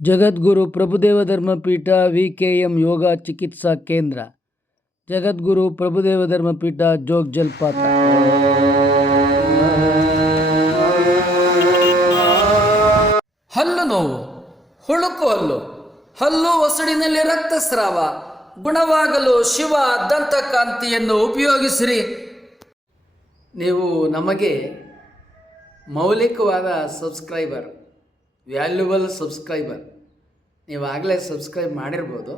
Jagadguru Prabhudeva Dharmapeetha V K M yoga ಚಿಕಿತ್ಸಾ ಕೇಂದ್ರ. ಜಗದ್ಗುರು ಪ್ರಭುದೇವ ಧರ್ಮಪೀಠ ಜೋಗ್ ಜಲಪಾತ. ಹಲ್ಲು ನೋವು, ಹುಳುಕು ಹಲ್ಲು. ಹಲ್ಲು ಒಸಡಿನಲ್ಲಿ ರಕ್ತಸ್ರಾವ. ಗುಣವಾಗಲು ಶಿವ ದಂತಕಾಂತಿಯನ್ನು ಉಪಯೋಗಿಸಿರಿ. ನೀವು ನಮಗೆ ಮೌಲಿಕವಾದ ಸಬ್ಸ್ಕ್ರೈಬರ್, ವ್ಯಾಲ್ಯುಬಲ್ ಸಬ್ಸ್ಕ್ರೈಬರ್ ನೀವು ಆಗಲೇ ಸಬ್ಸ್ಕ್ರೈಬ್ ಮಾಡಿರ್ಬೋದು.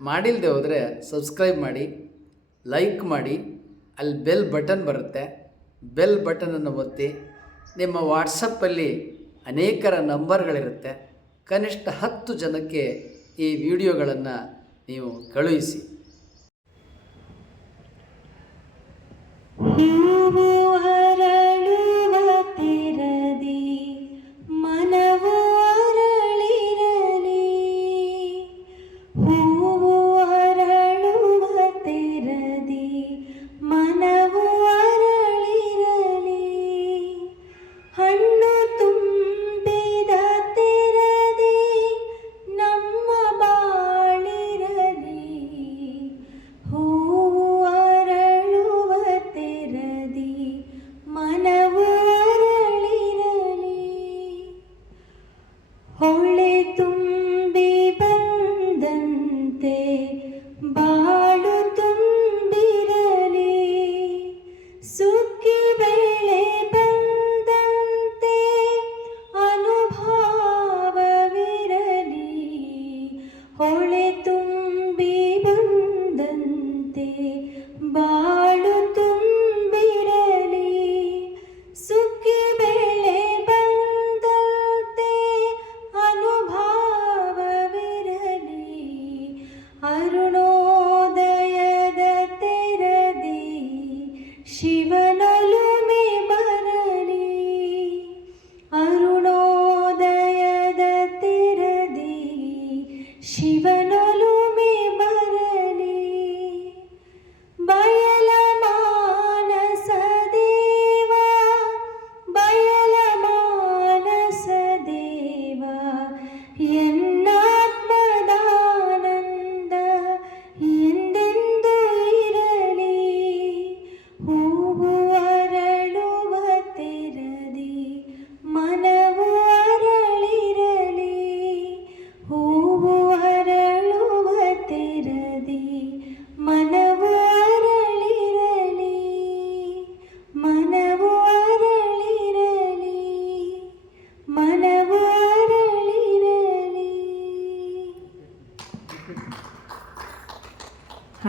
ಮಾಡಿಲ್ಲದೆ ಹೋದರೆ ಸಬ್ಸ್ಕ್ರೈಬ್ ಮಾಡಿ, ಲೈಕ್ ಮಾಡಿ, ಅಲ್ಲಿ ಬೆಲ್ ಬಟನ್ ಬರುತ್ತೆ. ಬೆಲ್ ಬಟನನ್ನು ಒತ್ತಿ, ನಿಮ್ಮ ವಾಟ್ಸಪ್ಪಲ್ಲಿ ಅನೇಕರ ನಂಬರ್ಗಳಿರುತ್ತೆ. ಕನಿಷ್ಠ ಹತ್ತು ಜನಕ್ಕೆ ಈ ವಿಡಿಯೋಗಳನ್ನು ನೀವು ಕಳುಹಿಸಿ. Shiva.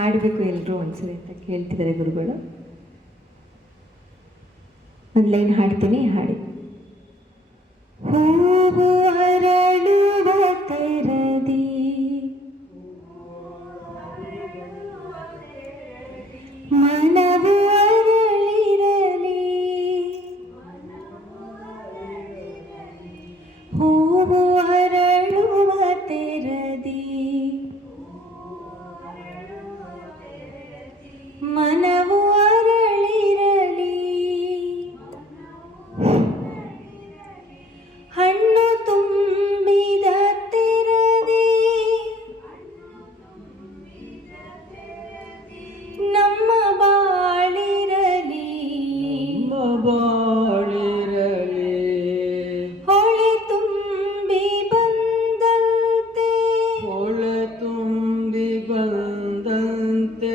ಹಾಡಬೇಕು ಎಲ್ಲರೂ ಒಂದ್ಸರಿ ಅಂತ ಕೇಳ್ತಿದ್ದಾರೆ ಗುರುಗಳು. ಒಂದು ಲೈನ್ ಹಾಡ್ತೀನಿ ಹಾಡಿ. ಹೂವು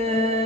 Yeah.